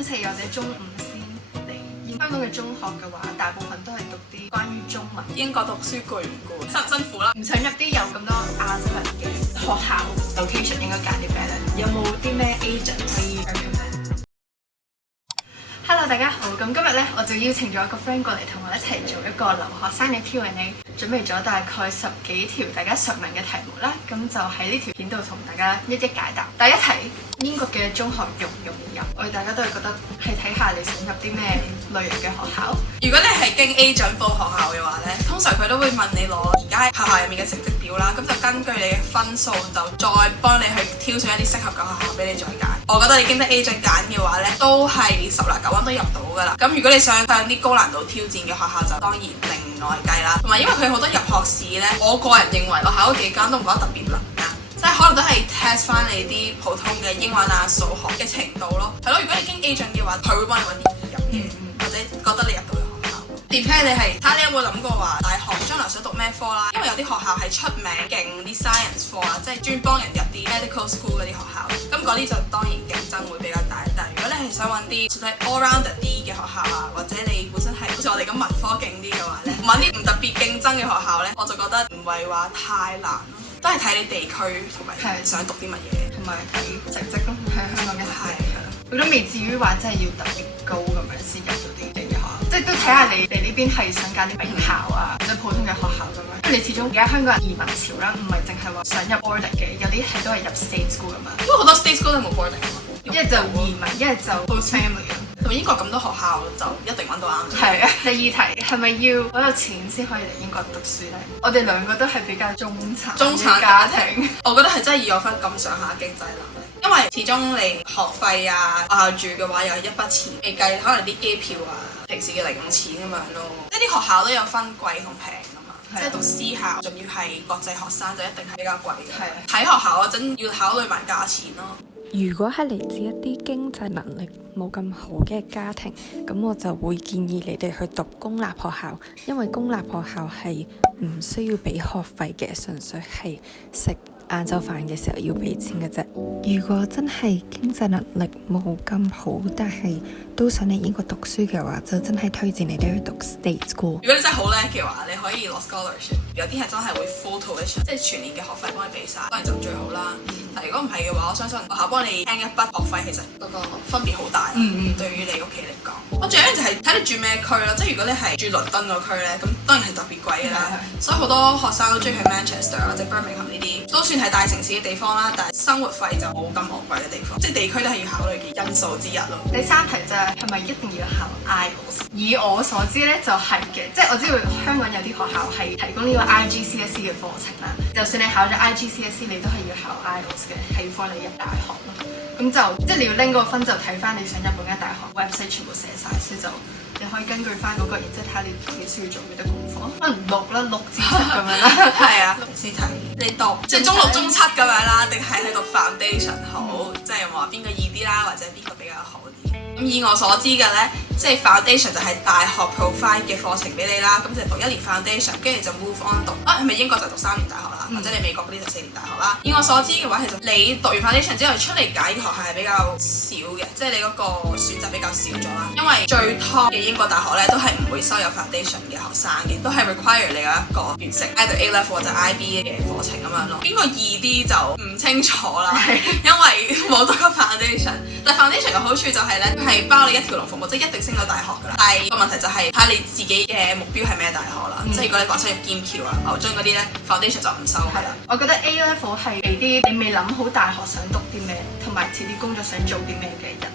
中四或者中五先嚟。香港嘅中學嘅話，大部分都係讀啲關於中文。英國讀書攰唔攰？辛唔辛苦啦？唔想入啲有咁多亞洲人嘅學校 location， 應該揀啲咩咧？有冇啲咩 agent 可以 recommend？Hello， 大家好。咁今日咧，我就邀請咗一個 friend 過嚟同我一齊做一個留學生嘅 Q&A， 準備咗大概10幾條大家常問嘅題目啦。咁就喺呢條片度同大家一一解答。第一題，英國嘅中學容唔容易入？我哋大家都係覺得係睇下你想入啲咩類型嘅學校。如果你係經 agent 報學校嘅話咧，通常佢都會問你攞而家喺學校入面嘅成績表啦，咁就根據你嘅分數就再幫你去挑選一啲適合嘅學校俾你再揀。我覺得你經得 agent 揀嘅話咧，都係10拿9穩都入到噶啦。咁如果你想向啲高難度挑戰嘅學校，就當然另外計啦。同埋因為佢好多入學試咧，我個人認為我考嗰幾間都唔覺得特別難㗎，即係可能都係 test 翻你啲普通嘅英文啊、數學嘅程度咯。係咯，如果你經 agent 嘅話，佢會幫你揾啲易入嘅，或者覺得你入到嘅學校。depend 你係睇下你有冇諗過話大學將來想讀咩科啦？因為有啲學校係出名勁啲 science 科啊，即係專幫人入啲 medical school 嗰啲學校。咁嗰啲就當然競爭會比較大。但係如果你係想揾啲算係 all round 啲嘅學校啊，或者你本身係好似我哋咁文科勁啲嘅話咧，揾啲唔特別競爭嘅學校咧，我就覺得唔係話太難咯，都係睇你地區同埋想讀啲乜嘢，同埋睇成績咯。喺香港嘅係，我覺得未至於話真係要特別高咁樣先入到啲嘅學校，即係都睇下你哋呢邊係想揀啲名校啊，或者普通嘅學校咁樣。因為你始終而家香港人移民潮啦，唔係淨係話想入 boarding 嘅，有啲係都係入 state school 㗎嘛。因為好多 state school 都冇 boarding 㗎嘛，一係就移民，一係就 host family 啊。同英國咁多學校就一定揾到啱。係啊，第二題係咪要好有錢先可以嚟英國讀書咧？我哋兩個都係比較中產家庭，我覺得係真係要有翻咁上下經濟能力，因為始終你學費啊、學校住嘅話有一筆錢未計，可能啲機票啊、平時嘅零用錢咁樣咯。即係啲學校都有分貴同平㗎嘛，即係讀私校仲要係國際學生就一定係比較貴嘅。係睇學校嗰陣要考慮埋價錢咯。如果係嚟自一啲經濟能力冇咁好嘅家庭，咁我就會建議你哋去讀公立學校，因為公立學校係唔需要俾學費嘅，純粹係食晏晝飯嘅時候要俾錢嘅啫。如果真係經濟能力冇咁好，但係都想嚟英國讀書嘅話，就真係推薦你哋去讀 state school。如果你真係好叻嘅話，你可以攞 scholarship， 有啲係真係會 full tuition， 即係全年嘅學費幫你俾晒，當然就最好啦。但如果唔係嘅話，我相信學校幫你聽一筆學費，其實嗰個分別好大。對於你屋企嚟講，我最緊要就係睇你住咩區啦。即係如果你係住倫敦嗰區咧，咁當然係特別貴嘅啦。所以好多學生都中意去 Manchester 或者 Birmingham 呢啲，都算係大城市嘅地方啦。但係生活費就冇咁昂貴嘅地方，即係地區都係要考慮嘅因素之一咯。第三題就係咪一定要考 IELTS？ 以我所知咧就係嘅，即係我知道香港有啲學校係提供呢個 IGCSE 嘅課程啦。就算你考咗 IGCSE， 你都係要考 IELTS 嘅，係幫你入大學咯。咁就即係你要拎嗰個分就睇翻你想入嗰間大學 website 全部寫晒，所以就你可以根據翻嗰個，然之後睇下你自己需要做幾多功課，可能6至7咁樣啦。係啊，試題你讀即係中6中7咁樣啦，定係去讀 foundation 好？即係有冇話邊個易啲啦，或者邊個比較好啲？咁以我所知嘅咧，即係 foundation 就係大學 provide 嘅課程俾你啦，咁就讀1年 foundation， 跟住就 move on 讀係咪英國就讀3年大學啦，或者你美國嗰啲就4年大學啦。以我所知嘅話，其實你讀完 foundation 之後出嚟揀嘅學校係比較少嘅，即係你嗰個選擇比較少咗啦。因為最 top 嘅英國大學咧都係唔會收有 foundation 嘅學生嘅，都係 require 你有一個完成 either A level 或者 IB 嘅課程咁樣咯。邊個易啲就唔清楚啦，因為冇讀過 foundation。但 foundation 嘅好處就係咧，係包你一條龍服務，即係一定升到大學㗎啦。但係個問題就係睇下你自己嘅目標係咩大學啦。即係如果你話想入劍橋啊、牛津嗰啲咧 ，foundation 就唔收㗎啦。我覺得 A level 係俾啲你未諗好大學想讀啲咩，同埋遲啲工作想做啲咩嘅人。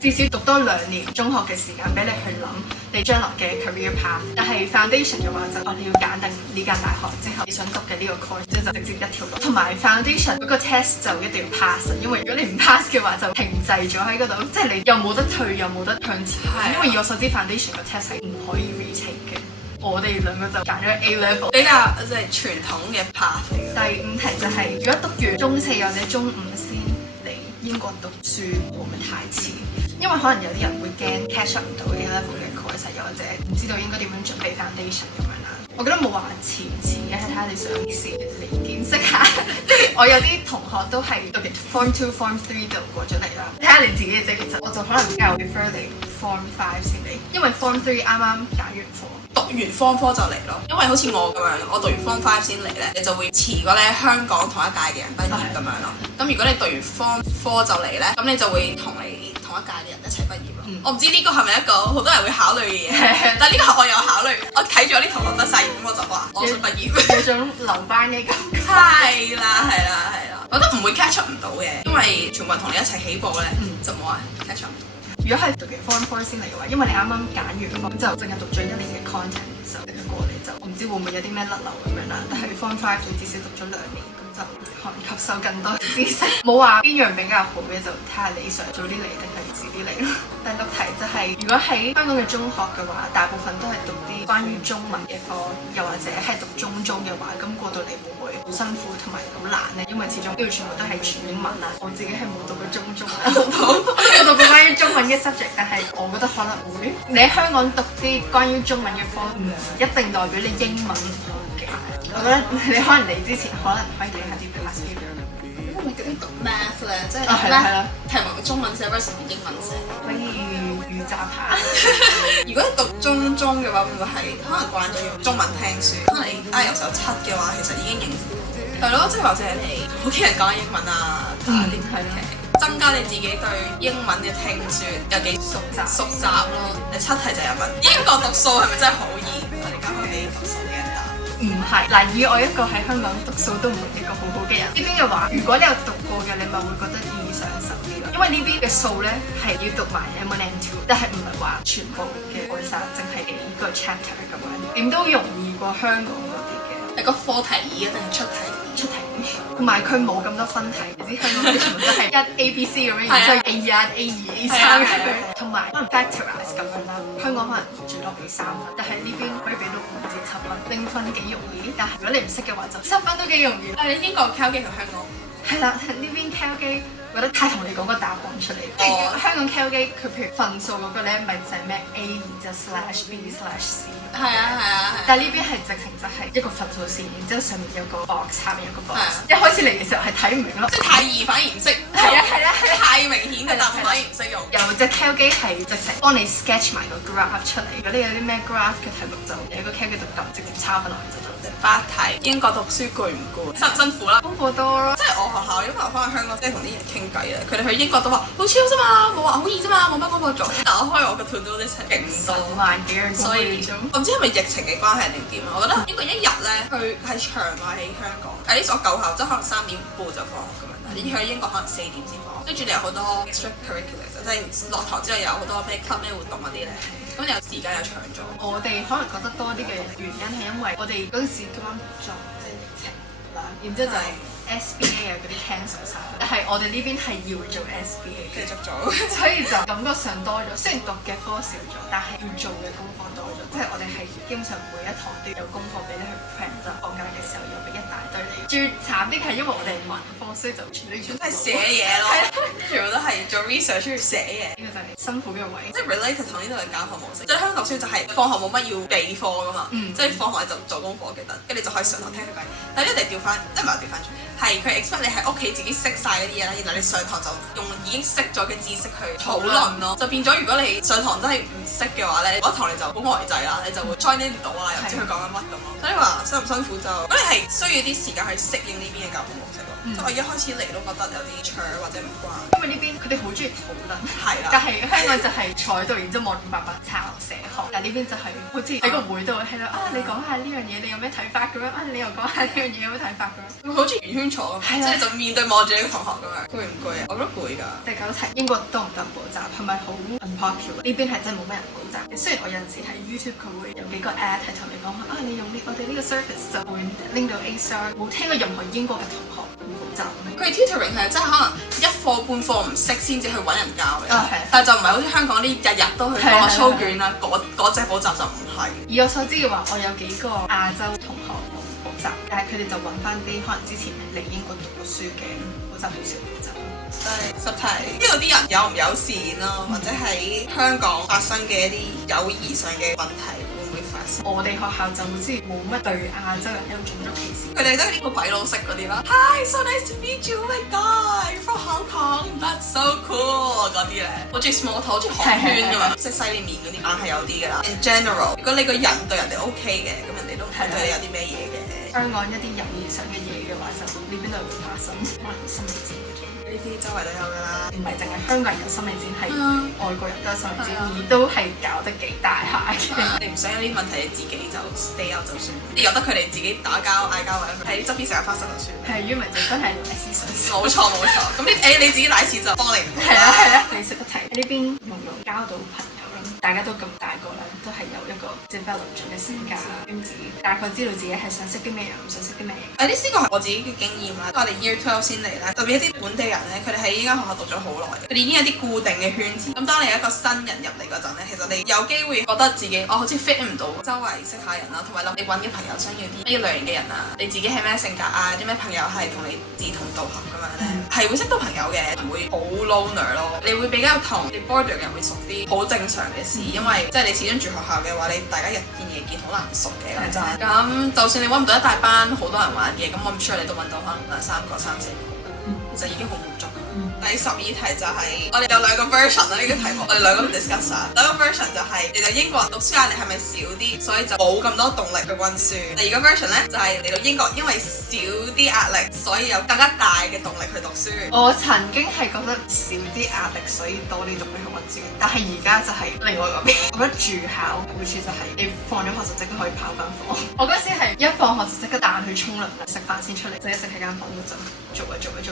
至少讀多2年中學嘅時間俾你去諗你將來嘅 career path。但係 foundation 嘅話就你要揀定呢間大學之後你想讀嘅呢個 course，即係就直接一條路。同埋 foundation 嗰個 test 就一定要 pass， 因為如果你唔 pass 嘅話就停滯咗喺嗰度，即係你又冇得退又冇得向前。因為以我所知 foundation 個 test 係唔可以 retake 嘅。我哋兩個就揀咗 A level， 比較即係傳統嘅 path 嚟嘅。第5題就係如果讀完中4或者中5先嚟英國讀書，會唔會太遲？因為可能有啲人會驚 catch up 唔到 A level 嘅 course， 又或者唔知道應該點樣準備 foundation 咁樣啦。我覺得冇話遲嘅，係睇下你想幾時嚟嘅。見識下，即係我有啲同學都係讀 Form 2、Form 3就過咗嚟啦。睇下你自己嘅啫，其實我就可能比較 prefer 你 Form 5先嚟，因為 Form 3啱啱揀完課。讀完 Form 4就嚟咯，因為好似我咁樣，我讀完 Form 5先嚟咧，你就會遲過咧香港同一屆嘅人畢業咁樣咯。咁如果你讀完 Form 4就嚟咧，咁你就會同你同一屆嘅人一齊畢業咯。我唔知呢個係咪一個好多人會考慮嘅嘢，但係呢個我有考慮。我睇住我啲同學畢晒業，咁我就話我想畢業，有種留班嘅感覺。係啦，我覺得唔會 catch up 唔到嘅，因為全部人同你一齊起步咧，就冇人 catch up。如果係讀完 Form 4先嚟嘅話，因為你啱啱揀完課，就淨係讀咗一年嘅 content，就淨係過嚟就，我唔知會唔會有啲咩甩漏咁樣啦。但係 Form 5你至少讀咗2年，咁就可能吸收更多知識。冇話邊樣比較好嘅，就睇下你想早啲嚟定係遲啲嚟咯。第6題就係、如果喺香港嘅中學嘅話，大部分都係讀啲關於中文嘅科，又或者係讀中嘅話，咁過到嚟會唔會好辛苦同埋好難呢？因為始終呢度全部都係全英文啦。我自己係冇讀過中啊，我讀過關於中文嘅 subject， 但係我覺得可能會。你喺香港讀啲關於中文嘅科，唔一定代表你英文唔好嘅。我覺得你可能嚟之前可能可以睇下啲 past paper。因為嗰啲讀 math 咧，即係係啦，題目中文寫 versus 英文寫，可以預習下。如果你讀中嘅話，會唔會係可能慣咗用中文聽書？可能你IELTS有7嘅話，其實已經應付。係咯，即係或者你好聽人講英文啊，睇下啲劇，增加你自己對英文嘅聽說有幾熟習咯。你7題就有問英國讀數係咪真係好易？我哋交俾啲讀數嘅人答。唔係嗱，以我一個喺香港讀數都唔係一個好好嘅人，呢邊嘅話，如果你有讀過嘅，你咪會覺得易上手啲咯。因為呢邊嘅數咧係要讀埋 M1 M2，但係唔係話全部嘅學生淨係幾個 chapter 咁樣，點都容易過香港嗰啲嘅。係個課題易啊定係出題？出題，同埋佢冇咁多分題，你知香港啲全部都係1 A B C 咁樣，然之後 A1 A2 A3 咁樣，同埋可能 factorize 咁樣啦。香港可能最多俾3分，但係呢邊可以俾到5至7分，零分幾容易。但係如果你唔識嘅話，就7分都幾容易。但係英國考機同香港係啦，呢邊 KL 機，我覺得太同你講個答案出嚟。香港 KL 機佢譬如分數嗰個咧，咪就係咩 A 然之後/B/C。係啊。但係呢邊係直情就係一個分數線，然之後上面有個 box， 下面有個 box。一開始嚟嘅時候係睇唔明咯，即係太易反而唔識。係啊，太明顯嘅答案反而唔識用。有隻 KL 機係直情幫你 sketch 埋個 graph 出嚟。如果你有啲咩 graph 嘅題目，就有一個 KL 機就直接抄翻落去就得。8題英國讀書攰唔攰？辛唔辛苦啦？功課多咯。即係我學校，因為我翻去香港，即係同啲人傾偈咧，佢哋去英國都話好超啫嘛，冇話好易啫嘛，冇乜功課做。打開我嘅 to do list 係勁多萬幾樣，所以我唔知係咪疫情嘅關係定點啊？我覺得英國一日咧，佢係長過喺香港。喺呢所舊校，即係可能3點半就放學咁樣，而去英國可能4點先放學。跟住你有好多 extracurricular，即係落堂之後有好多咩 club 咩活動嗰啲咧，咁你有時間又長咗。我哋可能覺得多啲嘅原因係因為我哋嗰陣時啱啱撞即係疫情啦，然之後就係 SBA 啊嗰啲 cancel 晒，但係我哋呢邊係要做 SBA 繼續做，所以就感覺上多咗。雖然讀嘅科少咗，但係要做嘅功課多咗，即係我哋係基本上每一堂都有功課俾你去 prep，就放假嘅時候又俾一大堆你。最慘啲係因為我哋係文科，所以就全係寫嘢咯，全部都係做 research 要寫嘢。呢個就係辛苦嘅位，即係 related 同呢度嘅教學模式。即係香港讀書就係放學冇乜要備課噶嘛，即係放學就做功課記得，跟住就可以上堂聽佢講。但係呢度調翻，即係唔係調翻轉，係佢 expect 你喺屋企自己識晒嗰啲嘢啦，然後你上堂就用已經識咗嘅知識去討論咯，就變咗如果你上堂真係唔識嘅話咧，嗰堂你就好呆滯啦，你就會 join 唔到啊，又唔知佢講緊乜咁咯。所以話辛唔辛苦就，咁你係需要啲時間去適應呢邊嘅教學模式咯。即係我一開始嚟都覺得有啲搶或者唔慣，因為呢邊佢哋好中意討論，係啦，但係香港就係坐喺度，然之後望住白板抄寫學，但係呢邊就係好似喺個會度喺度啊，你講下呢樣嘢，你有咩睇法咁樣啊？你又講下呢樣嘢有咩睇法咁樣，會好似圓圈坐咁，即係就面對望住你個同學咁樣，攰唔攰啊？我覺得攰㗎。第9題，英國多唔多人補習？係咪好 unpopular？呢邊係真係冇咩人補習嘅。雖然我有陣時喺 YouTube 佢會有幾個 ad 係同你講啊，你用我哋呢個 service 就會拎到 A star。冇聽過任何英國嘅同學補習。佢 tutoring 係真係可能一課半課唔識先至去揾人教嘅，但係就唔係好似香港啲日日都去放學操卷啦，嗰隻補習就唔係。以我所知嘅話，我有幾個亞洲同學補習，但係佢哋就揾翻啲可能之前嚟英國讀過書嘅補習老師補習。10題，呢度啲人友唔友善咯，或者喺香港發生嘅一啲友誼上嘅問題會唔會反我哋學校就好似冇乜對亞洲人有種族歧視，佢哋都係呢個鬼佬式嗰啲啦。Hi, so nice to meet you. Oh my god, you're from Hong Kong. That's so cool 嗰啲咧，好似 small talk，好似寒暄咁樣，即係西面嗰啲硬係有啲㗎啦。In general，如果你個人對人哋 OK 嘅，咁人哋都唔會對你有啲咩嘢嘅。香港一啲友誼上嘅嘢嘅話，就呢邊度會發生，可能心理戰嗰種。呢啲周圍都有㗎啦，唔係淨係香港人有心理戰，係外國人都有心理戰，而都係搞得幾大下嘅。你唔想有啲問題，你自己就 stay out 就算，你由得佢哋自己打交嗌交或者喺側邊成日發生就算。係，因為就真係賴屎上身。冇錯冇錯，咁你自己賴屎就幫你唔到。係啊，你識得睇呢邊容容交到朋友啦，大家都咁大個啦，都係有一個 develop 咗嘅性格，跟住大概知道自己係想識啲咩人，唔想識啲咩人。呢個係我自己嘅經驗啦。我哋 Year 12先嚟啦，特別一啲本地人咧，佢哋喺呢間學校讀咗好耐，佢哋已經有啲固定嘅圈子。咁當你有一個新人入嚟嗰陣咧，其實你有機會覺得自己好似 fit 唔到周圍識下人啦，同埋諗你揾嘅朋友想要啲咩類型嘅人啊，你自己係咩性格啊，啲咩朋友係同你志同道合咁樣咧，係會識到朋友嘅，唔會好 loner 咯。你會比較同你 border 嘅人會熟啲，好正常嘅事，因為即係你始終住學校嘅話，你大家日見夜見，好難熟嘅咁就係。咁就算你揾唔到一大班好多人玩嘅，咁我唔 sure 你都揾到可能2、3個、3、4個，其實已經好滿足。第12題就係我哋有2個 version 啦，呢個題目我哋2個 discuss 下。第一個 version 就係嚟到英國讀書壓力係咪少啲，所以就冇咁多動力去溫書。第二個 version 咧就係嚟到英國因為少啲壓力，所以有更加大嘅動力去讀書。我曾經係覺得少啲壓力，所以多啲動力去溫書，但係而家就係另外嗰邊。我覺得住校好處就係你放咗學就即刻可以跑返房。我嗰時係一放學就即刻彈去沖涼食飯先出嚟，就一直喺間房度就做。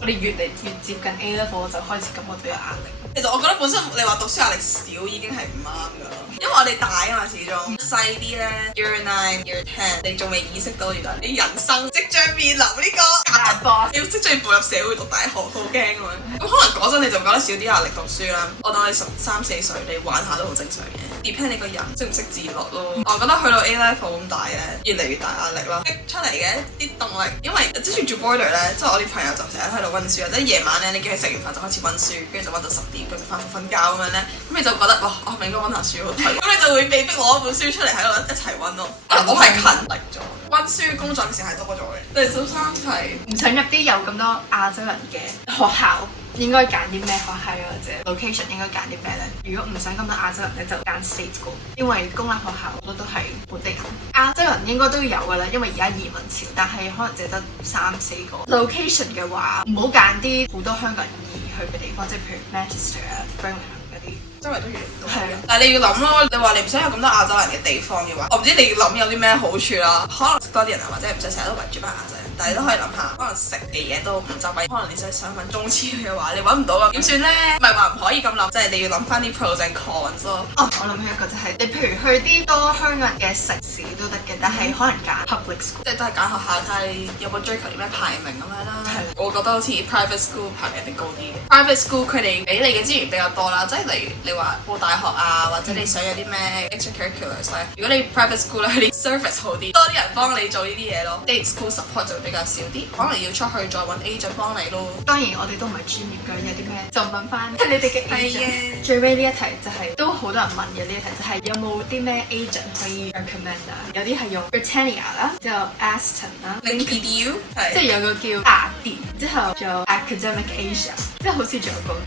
我哋越嚟越接近 A level，我就開始感覺到有壓力。其實我覺得本身你話讀書壓力少已經係唔啱㗎，因為我哋大啊嘛，始終細啲咧 Year 9、Year 10，你仲未意識到原來你人生即將面臨呢個大 boss，你要即將步入社會讀大學，好驚咁樣。咁可能嗰陣你就覺得少啲壓力讀書啦。我當你13、14歲，你玩下都好正常嘅。depend 你個人識唔識自律咯。我覺得去到 A level 咁大咧，越嚟越大壓力啦，逼出嚟嘅啲動力，因為之前住 border 咧，即係我啲朋友就成日喺度溫書，或者夜晚咧，你叫佢食完飯就開始溫書，跟住就溫到10點，跟住翻去瞓覺咁樣咧，咁你就覺得哇，我係咪應該溫下書好睇？咁你就會被逼攞一本書出嚟喺度一齊溫咯。我係勤力咗，溫書工作嘅時間係多咗嘅。第13題唔想入啲有咁多亞洲人嘅學校，應該揀啲咩學校或者 location 應該揀啲咩咧？如果唔想咁多亞洲人咧，就揀 state school，因為公立學校好多都係本地人。亞洲人應該都有㗎啦，因為而家移民潮，但係可能淨係得3、4個。location 嘅話，唔好揀啲好多香港人移去嘅地方，即係譬如 Manchester 啊、Birmingham 嗰啲。周圍都越嚟越多，係啊，但係你要諗咯。你話你唔想有咁多亞洲人嘅地方嘅話，我唔知你要諗有啲咩好處啦。可能識多啲人啊，或者唔使成日都圍住班亞洲人，但係你都可以諗下，可能食嘅嘢都唔就位。可能你想揾中超嘅話，你揾唔到咁點算咧？唔係話唔可以咁諗，即係你要諗翻啲 pros and cons 咯。哦，我諗起一個就係你譬如去啲多香港人嘅城市都得嘅，但係可能揀 public school，即係都係揀學校睇你有冇追求啲咩排名咁樣啦。我覺得好似 private school 排名一定高啲嘅。private school 佢哋俾你嘅資源比較多啦，即係例如你話報大學啊，或者你想有啲咩 extracurriculars 咧。如果你 private school 咧，佢啲 service 好啲，多啲人幫你做呢啲嘢咯。state school support 就會比較少啲，可能要出去再揾 agent 幫你咯。當然我哋都唔係專業嘅，有啲咩就問翻你哋嘅 agent。最尾呢一題就係、都好多人問嘅呢一題，就係、有冇啲咩 agent 可以 recommend 啊？有啲係用 Britannia 啦，之後 Aston 啦 LinkEdu 即係有個叫雅典，之後仲有 Academic Asia， 即係好似仲有個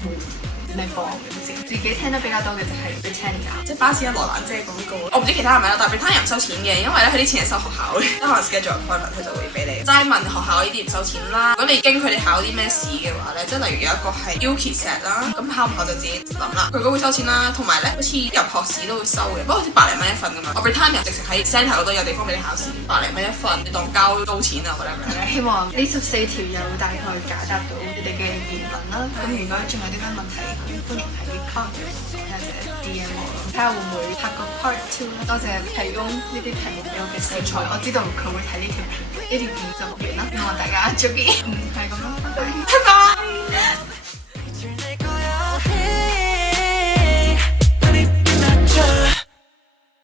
咩幫嘅先。自己聽得比較多嘅就係 Britannia， 即係巴士一羅蘭姐廣告。我唔知其他係咪啦，但係 Britannia 唔收錢嘅，因為咧佢啲錢係收學校嘅，即可能 schedule appointment 佢就會俾你。齋問學校呢啲唔收錢啦。如果你經佢哋考啲咩試嘅話咧，即係例如有一個係 UKSET 啦，咁考唔考就自己諗啦。佢嗰會收錢啦，同埋咧好似入學試都會收嘅，不過好似百零蚊一份咁樣。我 Britannia 直情喺 centre 嗰度有地方俾你考試，百零蚊一份，你當交多錢啊，或者咩？希望呢14條有大概解答到你哋嘅疑問啦。咁如果仲有啲咩問題，歡迎喺 comment 或者 DM 我咯，睇下會唔會拍個 part 2啦。多謝提供呢啲題目俾我嘅素材，我知道佢會睇呢條片，呢條片就完啦。希望大家早啲，係咁咯，拜拜。拜拜。